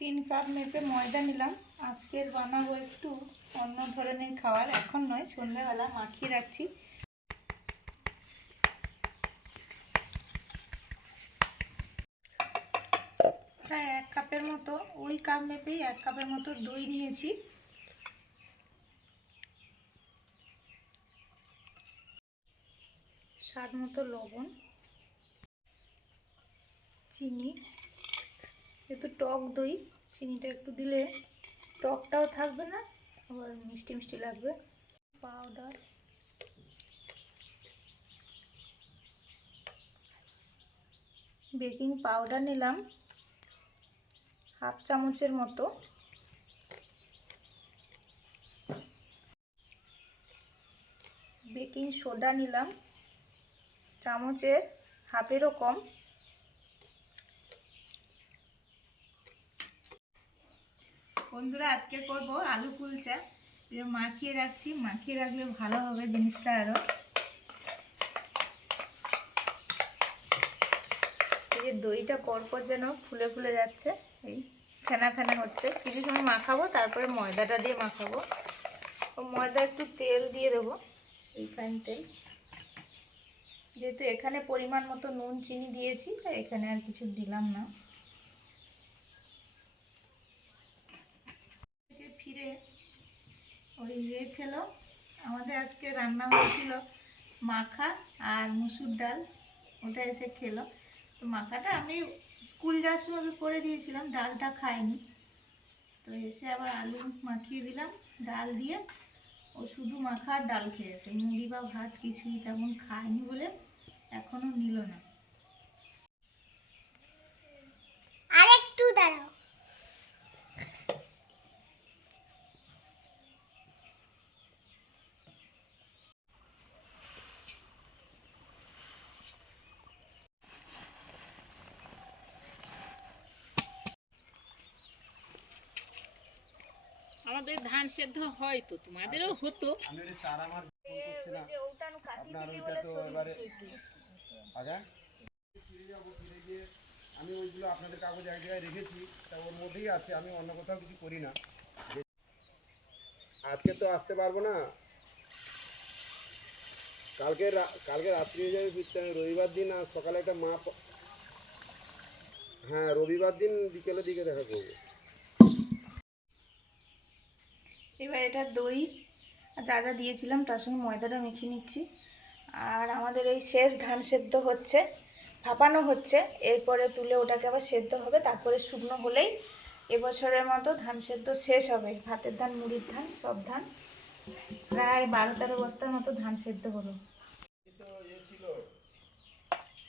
3 cup মেপে ময়দা নিলাম। আজকের বানাবো একটু অন্য ধরনের খাবার, এখন নয়, সন্ধ্যাবেলা মাখিয়ে রাখছি। প্রায় 1 কাপের মতো, ওই কাপ মেপেই 1 কাপের মতো দই নিয়েছি। স্বাদ মতো লবণ, চিনি, একটু টক দই, চিনিটা একটু দিলে টকটাও থাকবে না, আবার মিষ্টি মিষ্টি লাগবে। পাউডার, বেকিং পাউডার নিলাম 1/2 চামচের মতো, বেকিং সোডা নিলাম চামচের হাফেরও কম, বন্ধুরা আজকে করব আলু কুলচা। মাখিয়ে রাখছি, মাখিয়ে রাখলে ভালো হবে জিনিসটা আরও। এই যে দইটা পরপর যেন ফুলে ফুলে যাচ্ছে, এই ফেনা ফেনা হচ্ছে। কিছু সময় মাখাবো, তারপরে ময়দাটা দিয়ে মাখাবো। ও ময়দা একটু তেল দিয়ে দেবো, রিফাইন তেল, যেহেতু এখানে পরিমাণ মতো নুন চিনি দিয়েছি, তাই এখানে আর কিছু দিলাম না। ফিরে ওই খেলো, আমাদের আজকে রান্না হয়েছিল মাখা আর মুসুর ডাল, ওটা এসে খেলো। তো মাখাটা আমি স্কুল যাওয়ার সময় করে দিয়েছিলাম, ডালটা খাইনি। তো এসে আবার আলু মাখিয়ে দিলাম ডাল দিয়ে, ও শুধু মাখা আর ডাল খেয়েছে, মুড়ি বা ভাত কিছুই তেমন খায়নি বলে এখনো নিল না। আরেকটু দাঁড়াও। আমাদের ধান সেদ্ধ হয় তো, তোমাদেরও হতো। আমি ওইগুলো আপনাদের কাগজ এক জায়গায় রেখেছি, তা ওর মধ্যেই আছে, আমি অন্য কোথাও কিছু করি না। আজকে তো আসতে পারবো না, কালকে রাত্রি হয়ে যাবে ফিরতে। আমি রবিবার দিন আর সকালে একটা হ্যাঁ রবিবার দিন বিকেলের দিকে দেখা করবো। এবার এটা দই যা যা দিয়েছিলাম তার সঙ্গে ময়দাটা মেখে নিচ্ছি। আর আমাদের এই শেষ ধান সেদ্ধ হচ্ছে, ভাপানো হচ্ছে, এরপরে তুলে ওটাকে আবার সেদ্ধ হবে, তারপরে শুকনো হলেই এবছরের মতো ধান সেদ্ধ শেষ হবে। ভাতের ধান, মুড়ির ধান, সব ধান, প্রায় 12-13 বস্তার মতো ধান সেদ্ধ হলো।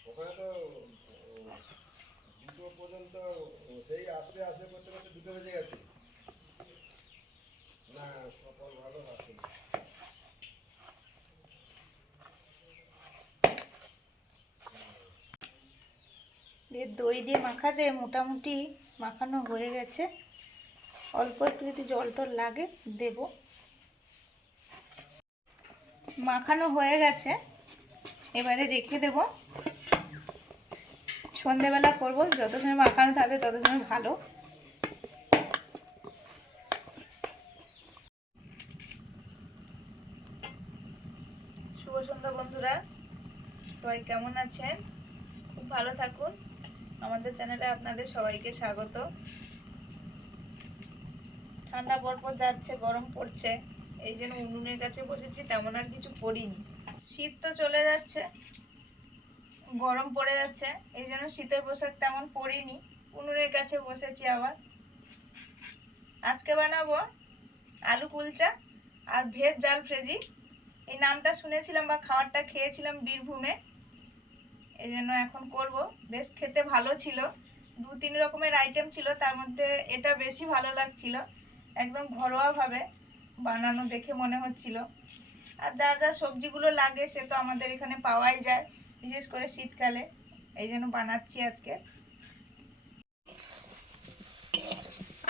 ওখানে তো দুটো পর্যন্ত, সেই আসবে আসবে করতে করতে 2টো বেজে গেছে। না সকাল ভালো আছে। দই দিয়ে মাখাতে মোটামুটি মাখানো হয়ে গেছে, অল্প একটু যদি জল টল লাগে দেব। মাখানো হয়ে গেছে, এবারে রেখে দেব, সন্ধেবেলা করব। যতক্ষণে মাখানো থাকবে ততক্ষণে ভালো। শুভ সন্ধ্যা বন্ধুরা, সবাই কেমন আছেন? খুব ভালো থাকুন। আমাদের চ্যানেলে আপনাদের সবাইকে স্বাগত। ঠান্ডা পরপর যাচ্ছে, গরম পড়ছে, এই জন্য উনুনের কাছে বসেছি, তেমন আর কিছু করিনি। শীত তো চলে যাচ্ছে, গরম পড়ে যাচ্ছে, এই জন্য শীতের পোশাক তেমন পরিনি, উনুনের কাছে বসেছি আবার। আজকে বানাবো আলু কুলচা আর ভেজ জাল ফ্রেজি। এই নামটা শুনেছিলাম বা খাবারটা খেয়েছিলাম বীরভূমে, এই জন্য এখন করব। বেশ খেতে ভালো ছিল, 2-3 রকমের আইটেম ছিল, তার মধ্যে এটা বেশি ভালো লাগছিল। একদম ঘরোয়াভাবে বানানো দেখে মনে হচ্ছিল। আর যা যা সবজিগুলো লাগে সে তো আমাদের এখানে পাওয়াই যায়, বিশেষ করে শীতকালে, এই জন্য বানাচ্ছি আজকে।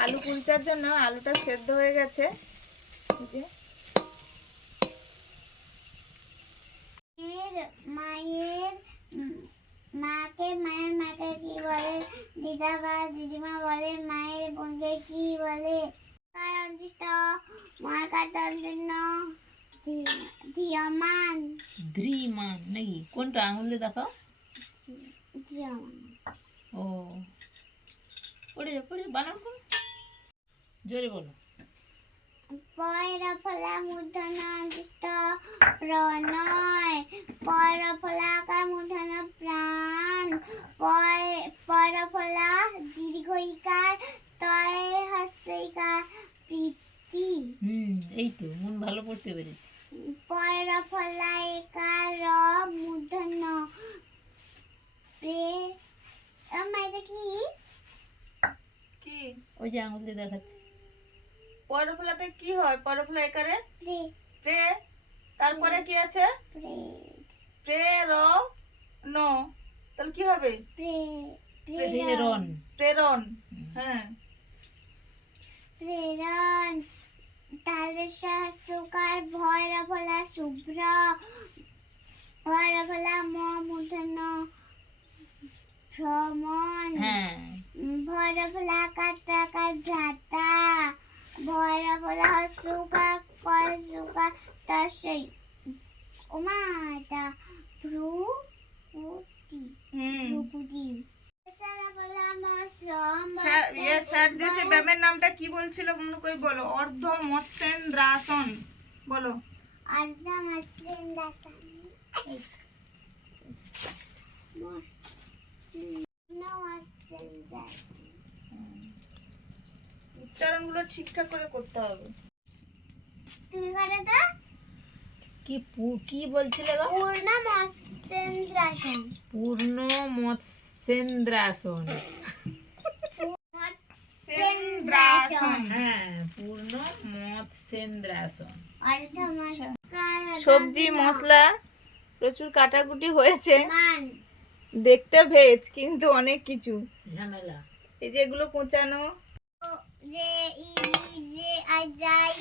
আলু কুলচার জন্য আলুটা সেদ্ধ হয়ে গেছে, যে মায়ের মাকে কি বলে, দিদা বা দিদিমা বলে, মায়ের বোনকে কি বলে? ধীয়মান। ধীমান নাকি? কোনটা আঙুল দিয়ে দেখাও। ও পড়ে যা, পড়ে যা, বানান করো, জোরে বলো। পয়রা ফলা মূর্ধন্য অন্তিষ্ঠ প্রণয়, পয়রা ফলা আকার মূর্ধন্য প্রাণ, পয়রা ফলা দীর্ঘইকার, তয় হস্যইকার প্রীতি। এই তো মন ভালো পড়তে পেরেছি। পয়রা ফলা একার র মূর্ধন্য প্রে। মা এটা কি? কি ওই যে আঙুল দিয়ে দেখাচ্ছে। পরফলাতে কি হয়? পরফলা একারে প্রে প্রে, তারপরে কি আছে? প্রে প্রের ন, তাহলে কি হবে? প্রেরণ। প্রেরণ। হ্যাঁ, প্রেরণ। তালবেশা সুকার ভয়রা ফলা শুভ্র, ভয়রা ফলা ম মূর্ধন্য ভ্রমণ, হ্যাঁ ভয়রা ফলা কাটাকার ভ্রাতা, ভয়রা ফলা সুকার কর সুকার তসই। ওমা এটা ভ্রুকুটি। ভ্রুকুটি। সারা ফলা মশ্রম স্যার যে সে ব্যায়ামের নামটা কি বলছিল মনে করে বলো। অর্ধ মৎস্যেন্দ্রাসন বলো। আর্ধা মাসলিন দাসান উচ্চারণগুলো ঠিকঠাক করে করতে হবে। তুমি করে দাও। কি বলছিলে গো? পূর্ণ মৎস্যেন্দ্রাসন। পূর্ণ মৎস্যেন্দ্রাসন। সেন্দ্রাসন। হ্যাঁ পূর্ণ মৎস্যেন্দ্রাসন। অর্ধা মাসকার সবজি মশলা প্রচুর কাটাকুটি হয়েছে, মান দেখতে ভেজ কিন্তু অনেক কিছু। ঝামেলা। এই যে এগুলো কোচানো, যে ই যে আই যাই,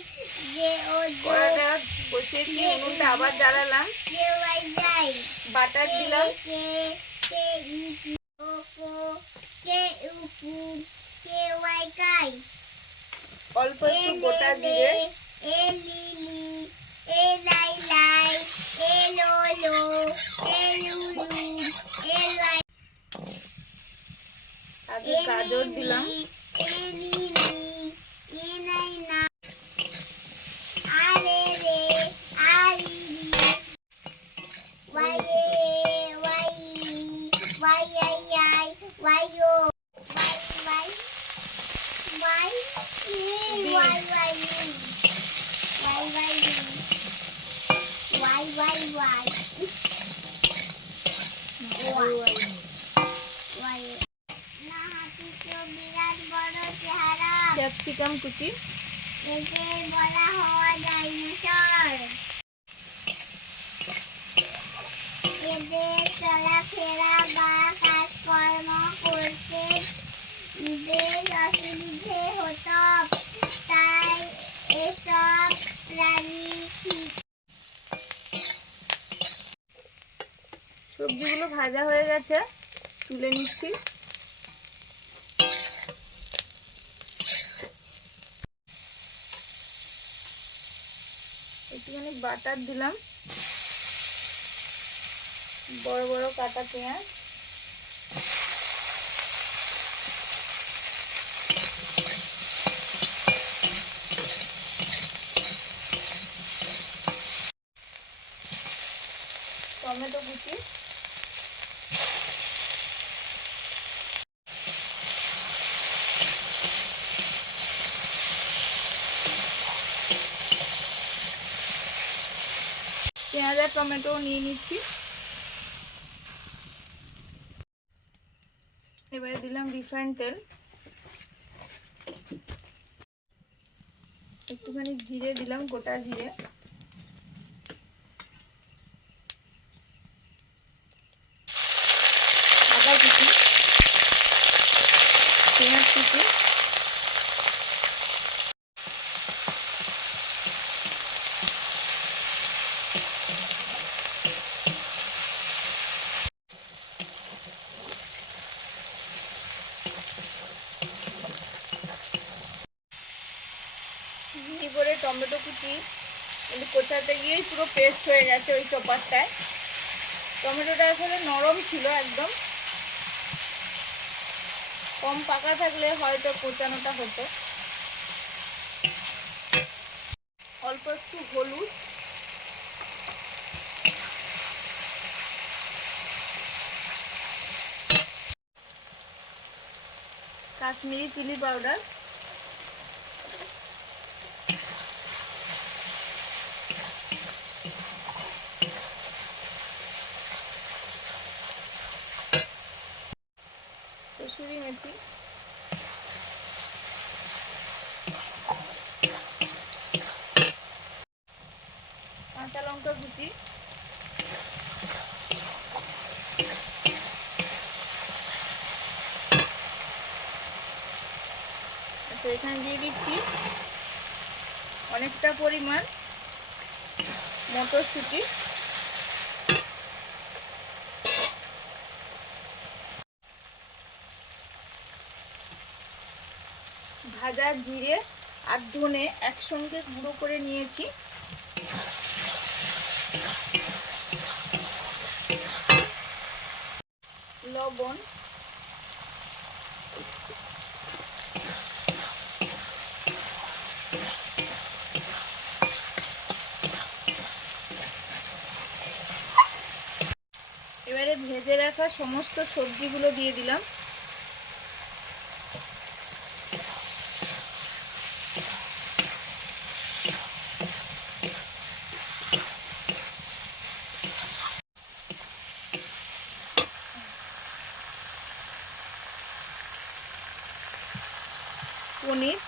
যে ও কড়াটা বসিয়েছি, উনুনটা আবার জ্বালালাম, যে ওয়াই যাই, বাটার দিলাম, কে কে ই ও কো কে উ কু কে ওয়াই কাই, অল্প একটু গোটা জিরে, এ লি লি, এ লাই লাই, এ লো লো, এ লু লু, এ লাই আগে গাজর দিলাম, এ নি নি, এ নাই না, আরে রে, আরি রি, ওয়াই এ, ওয়াই ই, ওয়াই আই আই, ওয়াই ও, ওয়াই ওয়াই, ওয়াই ওয়াই ই, ওয়াই ওয়াই ই, ওয়াই ওয়াই ওয়াই, ওয়াই না হাতি তো বিরাট বড় চেহারা, ক্যাপসিকাম কুচি, এদের বলা হয় ডাইনোসর, এদের চলাফেরা বা কাজকর্ম করতে বেশ অসুবিধে হতো, তাই এসব প্রাণী সবজিগুলো ভাজা হয়ে গেছে, তুলে নিচ্ছি। একটুখানি বাটার দিলাম, বড় বড় কাটা পেঁয়াজ, টমেটো কুচি, পেঁয়াজ আর টমেটো নিয়ে নিচ্ছি। এবারে দিলাম রিফাইন তেল, একটুখানি জিরে দিলাম, গোটা জিরে, আদা কুচি, পেঁয়াজ কুচি, টমেটো কুচি, কিন্তু কোচাতে গিয়েই পুরো পেস্ট হয়ে গেছে ওই চপারটায়। টমেটোটা আসলে নরম ছিল একদম, কম পাকা থাকলে হয়তো কোচানোটা হতো। অল্প একটু হলুদ, কাশ্মীরি চিলি পাউডার, কসুরি মেথি, কাঁচা লঙ্কা কুচি, আচ্ছা এখানে দিয়ে দিচ্ছি অনেকটা পরিমাণ মটরশুঁটি, ভাজা জিরে আর ধনে একসঙ্গে গুঁড়ো করে নিয়েছি। লবণ, এবারে ভেজে রাখা সমস্ত সবজিগুলো দিয়ে দিলাম। পনির,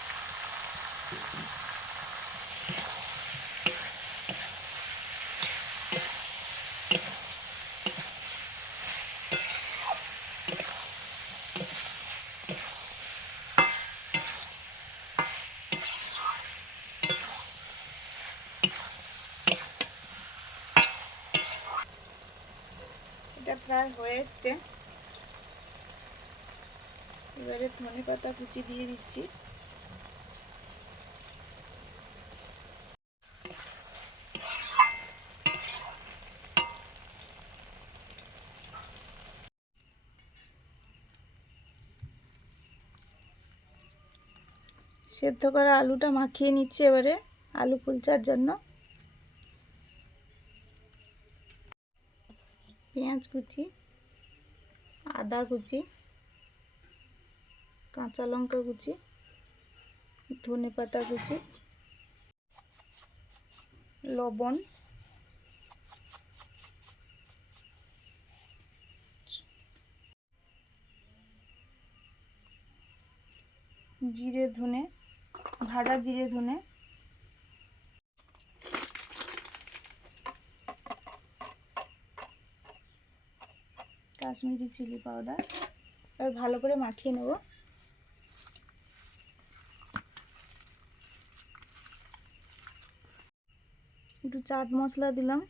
এটা প্রায় হয়ে এসছে। এবারে ধনেপাতা কুচি দিয়ে দিচ্ছি। সেদ্ধ করা আলুটা মাখিয়ে নিচ্ছি এবারে আলু কুলচার জন্য। পেঁয়াজ কুচি, আদা কুচি, কাঁচা লঙ্কা কুচি, ধনেপাতা কুচি, লবণ, জিরে ধনে, ভাজা জিরে ধনে, কাশ্মীরি চিলি পাউডার। এবার ভালো করে মাখিয়ে নেব। একটু চাট মশলা দিলাম,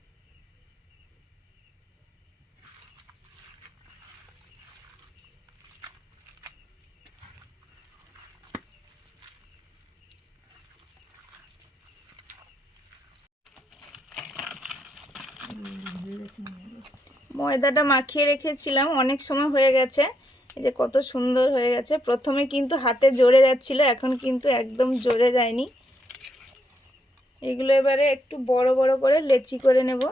ময়দাটা মাখিয়ে রেখেছিলাম, অনেক সময় হয়ে গেছে। এই যে কত সুন্দর হয়ে গেছে। প্রথমে কিন্তু হাতে জড়ে যাচ্ছিল, এখন কিন্তু একদম জড়ে যায়নি। এগুলো এবারে একটু বড় বড় করে লেচি করে নেব।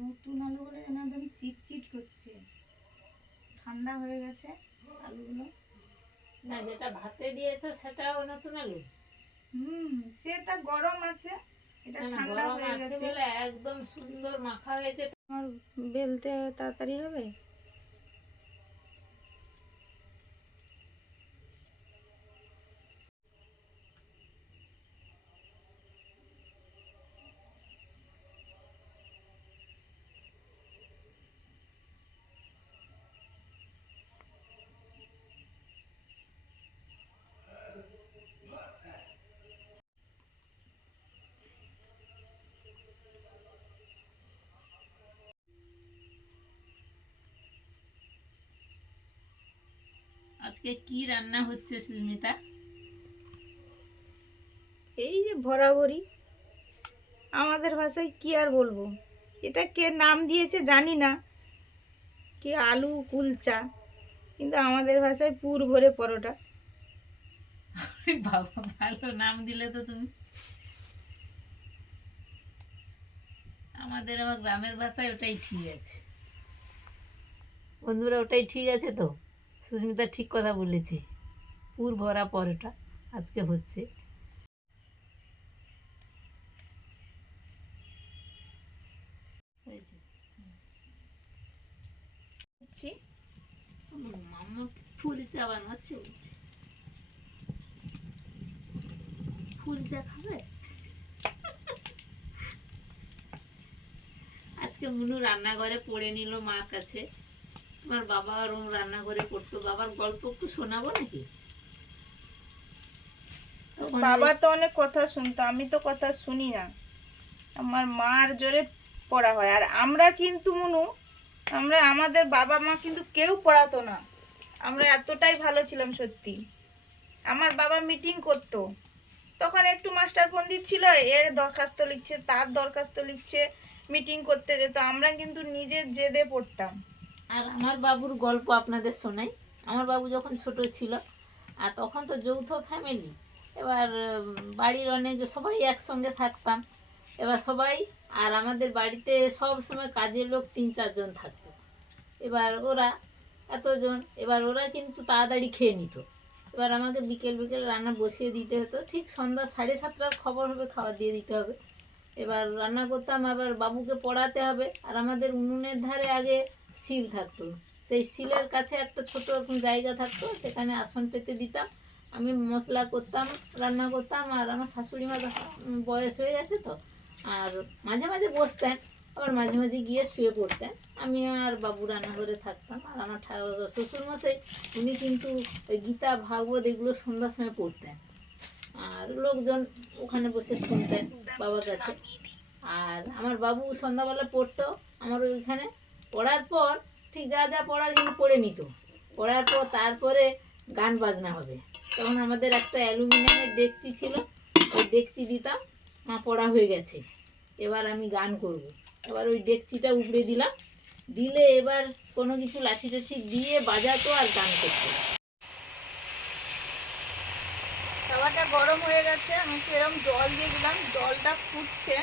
নতুন আলুগুলো যেন একদম চিটচিট করছে, ঠান্ডা হয়ে গেছে আলুগুলো। না, যেটা ভাতে দিয়েছো সেটাও নতুন আলু? সেটা গরম আছে, এটা না, ঠান্ডা গরম হয়ে আছে গেছে। বলে একদম সুন্দর মাখা হয়েছে। আমার বেলতে তাড়াতাড়ি হবে। আজকে কি রান্না হচ্ছে সুস্মিতা? এই যে ভরাভরি, আমাদের ভাষায় কি আর বলবো, এটা কে নাম দিয়েছে জানি না, কি আলু কুলচা, কিন্তু আমাদের ভাষায় পুর ভরে পরোটা। আরে বাবা, ভালো নাম দিলে তো তুমি। আমাদের আবার গ্রামের ভাষায় ওটাই ঠিক আছে। বন্ধুরা, ওটাই ঠিক আছে তো? সুস্মিতা ঠিক কথা বলেছে, পুর ভরা পরোটা আজকে হচ্ছে। হয়েছে। মাম্মা ফুল চা বানাচ্ছে বলছে। ফুল চা খাবে? আজকে মুনু রান্নাঘরে পড়ে নিল মার কাছে। তোমার বাবা ওরম রান্নাঘরে পড়তো, বাবার গল্প একটু শোনাবো নাকি? তখন বাবা তো অনেক কথা শুনতো, আমি তো কথা শুনি না, আমার মার জোরে পড়া হয়। আর আমরা কিন্তু মনু, আমরা আমাদের বাবা মা কিন্তু কেউ পড়াতো না, আমরা এতটাই ভালো ছিলাম সত্যি। আমার বাবা মিটিং করতো, তখন একটু মাস্টার পণ্ডিত ছিল, এর দরখাস্ত লিখছে তার দরখাস্ত লিখছে, মিটিং করতে যেত, আমরা কিন্তু নিজের জেদে পড়তাম। আর আমার বাবুর গল্প আপনাদের শোনাই। আমার বাবু যখন ছোট ছিল, আর তখন তো যৌথ ফ্যামিলি, এবার বাড়ির অনেক সবাই একসঙ্গে থাকতাম। এবার সবাই, আর আমাদের বাড়িতে সব সময় কাজের লোক 3-4 জন থাকতো। এবার ওরা এতজন, এবার ওরা কিন্তু তাড়াতাড়ি খেয়ে নিত। এবার আমাকে বিকেল বিকেল রান্না বসিয়ে দিতে হতো, ঠিক সন্ধ্যা 7:30টার খবর হবে, খাবার দিয়ে দিতে হবে। এবার রান্না করতাম, আবার বাবুকে পড়াতে হবে। আর আমাদের উনুনের ধারে আগে শিল থাকতো, সেই শিলের কাছে একটা ছোট রকম জায়গা থাকতো, সেখানে আসন পেতে দিতাম। আমি মশলা করতাম, রান্না করতাম। আর আমার শাশুড়ি মা বয়স হয়ে গেছে তো, আর মাঝে মাঝে বসতেন, আবার মাঝে মাঝে গিয়ে শুয়ে পড়তেন। আমি আর বাবু রান্নাঘরে থাকতাম। আর আমার শ্বশুরমশাই, উনি কিন্তু ওই গীতা ভাগবত এগুলো সন্ধ্যার সময় পড়তেন, আর লোকজন ওখানে বসে শুনতেন বাবার কাছে। আর আমার বাবু সন্ধ্যাবেলা পড়তো আমার ওইখানে। পড়ার পর ঠিক যা যা পড়ার কিন্তু পড়ে নিত। পড়ার পর তারপরে গান বাজনা হবে। তখন আমাদের একটা অ্যালুমিনিয়ামের ডেকচি ছিল, ওই ডেকচি দিতাম, মা পড়া হয়ে গেছে, এবার আমি গান করব। এবার ওই ডেকচিটা উপড়ে দিলাম, দিলে এবার কোনো কিছু লাঠি টাঠি দিয়ে বাজাতো আর গান করতো। খাবারটা গরম হয়ে গেছে, আমি সেরকম জল দিয়ে দিলাম, জলটা ফুটছে।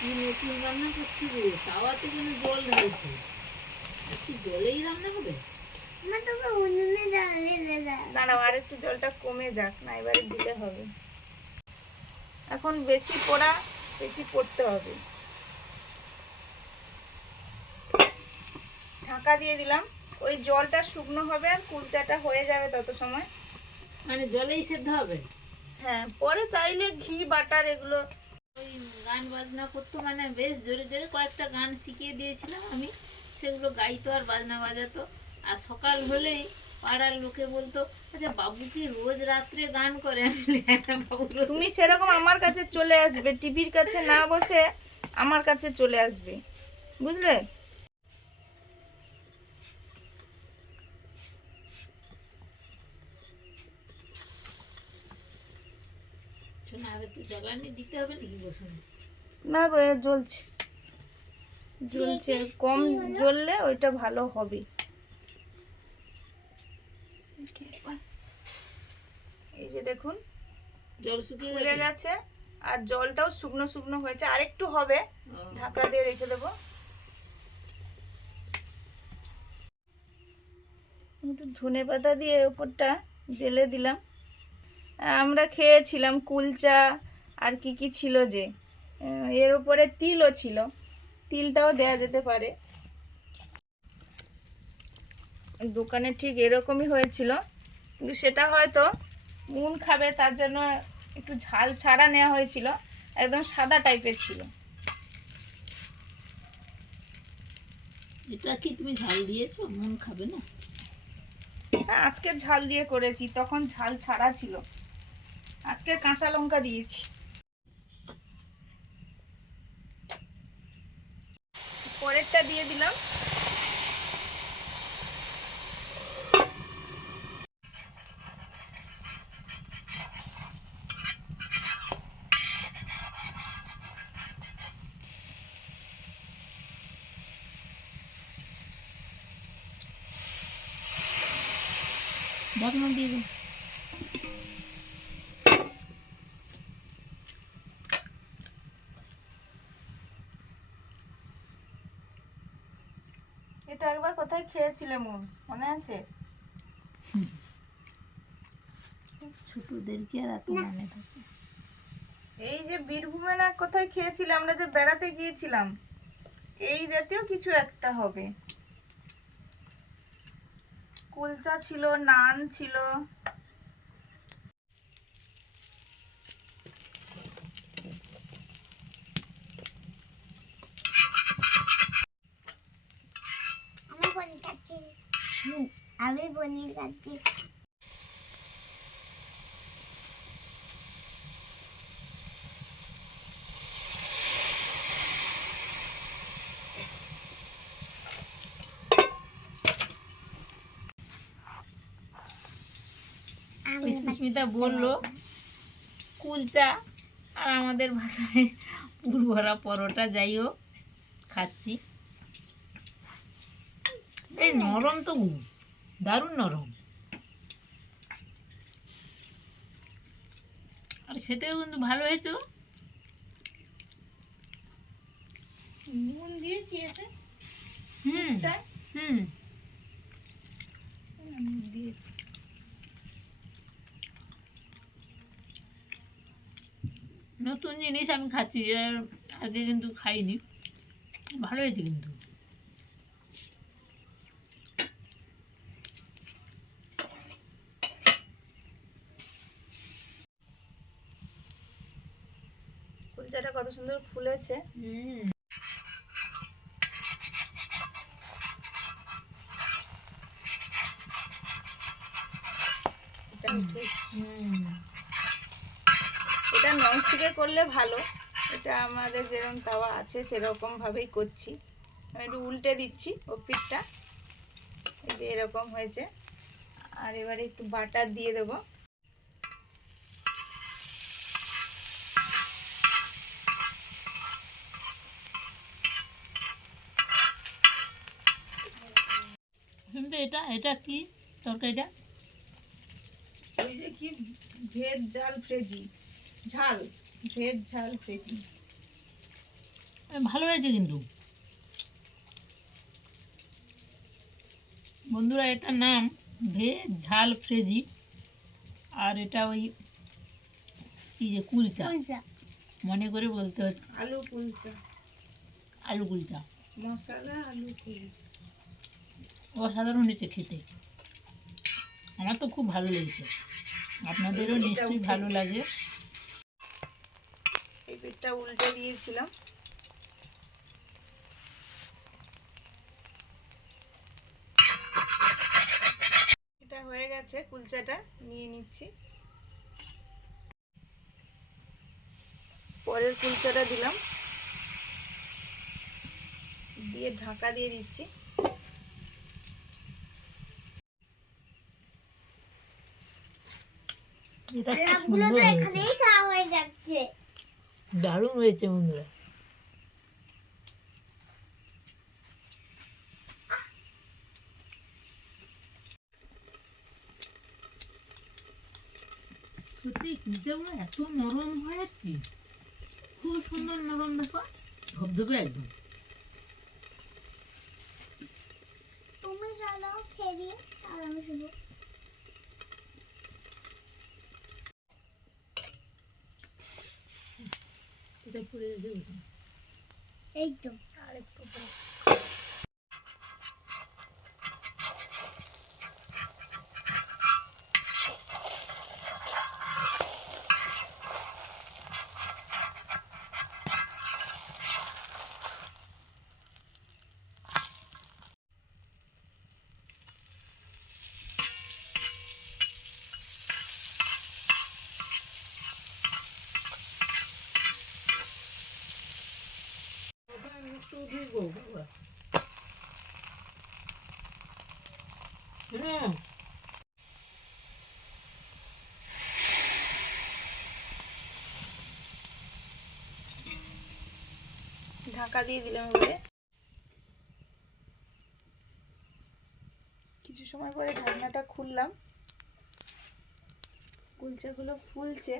কি নতুন রান্না করছি রে, তাওয়াতে যেন জল ঢালছে। একটু জলেই রান্না হবে? মা তোকে উনুনে জ্বালিয়ে দাও। দাঁড়াও, আর একটু জলটা কমে যাক না, এবারে দিলে হবে। এখন বেশি পোড়া, বেশি পড়তে হবে। ঢাকা দিয়ে দিলাম, ওই জলটা শুকনো হবে আর কুলচাটা হয়ে যাবে তত সময়। মানে জলেই সেদ্ধ হবে? হ্যাঁ, পরে চাইলে ঘি বাটার এগুলো। ওই গান বাজনা করতো, মানে বেশ জোরে জোরে কয়েকটা গান শিখিয়ে দিয়েছিলাম আমি, সেগুলো গাইতো আর বাজনা বাজাতো। আর সকাল হলেই পাড়ার লোকে বলতো, আচ্ছা বাবু কি রোজ রাত্রে গান করে? আমি বলি, হ্যাঁ বাবু রোজ। তুমি সেরকম আমার কাছে চলে আসবে, টিভির কাছে না বসে আমার কাছে চলে আসবে, বুঝলে? শোনা, আর একটু জ্বালানি দিতে হবে নাকি বসুন? না গো, এ জ্বলছে জ্বলছে, কম জ্বললে ওইটা ভালো হবে। এই যে দেখুন, জল শুকিয়ে ফুলে গেছে? গেছে, আর জলটাও শুকনো শুকনো হয়েছে, আরেকটু হবে। ও, ঢাকা দিয়ে রেখে দেবো। একটু ধনেপাতা দিয়ে উপরটা ঢেলে দিলাম। আমরা খেয়েছিলাম কুলচা, আর কি কি ছিল যে, এর উপরে তিলও ছিল, তিলটাও দেয়া যেতে পারে। দোকানে ঠিক এরকমই হয়েছিল, কিন্তু সেটা হয়তো মুন খাবে তার জন্য একটু ঝাল ছাড়া নেওয়া হয়েছিল, একদম সাদা টাইপের ছিল। এটা কি তুমি ঝাল দিয়েছো? মন খাবে না? হ্যাঁ, আজকে ঝাল দিয়ে করেছি, তখন ঝাল ছাড়া ছিল, আজকে কাঁচা লঙ্কা দিয়েছি। পরেরটা দিয়ে দিলাম। ঢাকনা দিয়ে দাও। এটা একবার কোথায় খেয়েছিলে মনে আছে? ছোটদেরকে আর এত মনে থাকে। এই যে বীরভূমে না কোথায় খেয়েছিলে, আমরা যে বেড়াতে গিয়েছিলাম, এই জাতীয় কিছু একটা হবে। কুলচা ছিল, নান ছিল। আমি পনির খাচ্ছি। আমি পনির খাচ্ছি। ওই সুস্মিতা বললো কুলচা, আর আমাদের ভাষায় পুর ভরা পরোটা। যাই হোক, খাচ্ছি। এই নরম তো, দারুণ নরম, আর খেতেও কিন্তু ভালো হয়েছে। নুন দিয়েছি এতে। হুম তাই? হুম নুন দিয়েছি। নতুন জিনিস আমি খাচ্ছি, এর আগে কিন্তু খাইনি। ভালো হয়েছে কিন্তু। কুলচাটা কত সুন্দর ফুলেছে। এটা উঠেছে। এটা ননস্টিকে করলে ভালো। এটা আমাদের যেরকম তাওয়া আছে সেরকম ভাবেই করছি। আমি একটু উল্টে দিচ্ছি ও পিঠটা, এই যে এরকম হয়েছে। আর এবারে একটু বাটার দিয়ে দেবো। কিন্তু এটা এটা কি তরকারিটা? ওই যে কি, ভেজ ঝাল ফ্রেজি, ঝাল ভেজ ঝাল ফ্রেজি। ভালো হয়েছে কিন্তু বন্ধুরা, এটার নাম ভেজ ঝাল ফ্রেজি। আর এটা ওই কি যে কুলচা, মনে করে বলতে হচ্ছে আলু কুলচা, আলু কুলচা। মশলা আলু কুলচা। অসাধারণ হয়েছে খেতে, আমার তো খুব ভালো লেগেছে। আপনাদেরও নিশ্চয়ই ভালো লাগে। এই পিঠটা উল্টে দিয়েছিলাম। এটা হয়ে গেছে, কুলচাটা নিয়ে নিচ্ছি। পরের কুলচাটা দিলাম, দিয়ে ঢাকা দিয়ে দিচ্ছি। এটা খুব সবগুলো সুন্দর তো হয়েছে, এখানেই খাওয়া হয়ে যাচ্ছে। দারুণ হয়েছে বন্ধুরা। সত্যি কুলচাগুলো এত নরম হয়, আর কি খুব সুন্দর নরম, দেখো ধবধবে একদম। তুমি চলো খেয়ে দিয়ে, আর আমি শুধু এটা পড়ে যাবে। এই তো। আর একটু পরে। ঢাকা দিয়ে দিলাম। এবারে কিছু সময় পরে ঢাকনাটা খুললাম, কুলচাগুলো ফুলছে।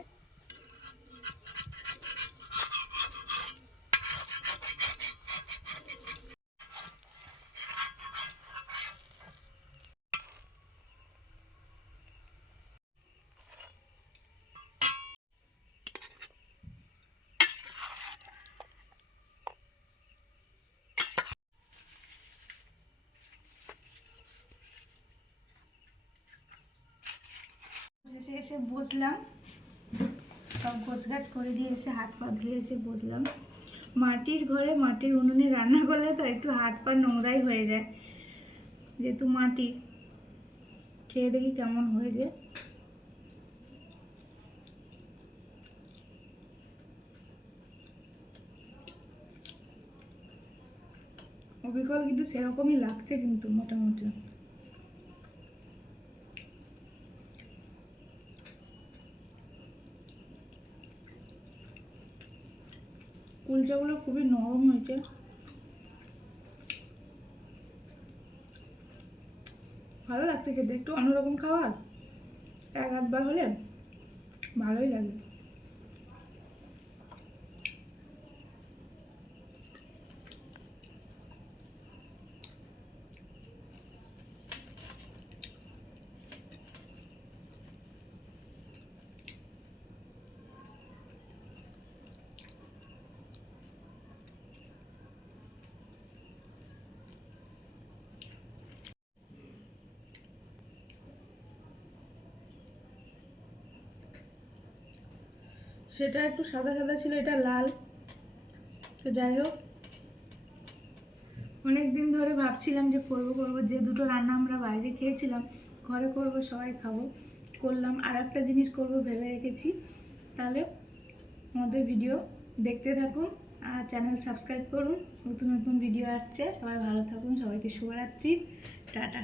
এসে এসে বসলাম, সব গোছগাছ করে দিয়ে এসে হাত পা ধুয়ে এসে বসলাম। মাটির ঘরে মাটির উনুনে রান্না করলে তো একটু হাত পা নোংরাই হয়ে যায়, যেহেতু মাটি। খেয়ে দেখি কেমন হয়েছে। অবিকল কিন্তু সেরকমই লাগছে, কিন্তু মোটামুটি। কুলচাগুলো খুবই নরম হয়েছে। ভালো লাগছে খেতে, একটু অন্যরকম খাবার, এক আধবার হলে ভালোই লাগে। সেটা একটু সাদা সাদা ছিল, এটা লাল। তো যাই হোক, অনেক দিন ধরে ভাবছিলাম যে করবো, যে দুটো রান্না আমরা বাইরে খেয়েছিলাম ঘরে করব, সবাই খাবো, করলাম। আর একটা জিনিস করব ভেবে রেখেছি। তাহলে আমাদের ভিডিও দেখতে থাকুন আর চ্যানেল সাবস্ক্রাইব করুন, নতুন নতুন ভিডিও আসছে। সবাই ভালো থাকুন, সবাইকে শুভরাত্রি, টাটা।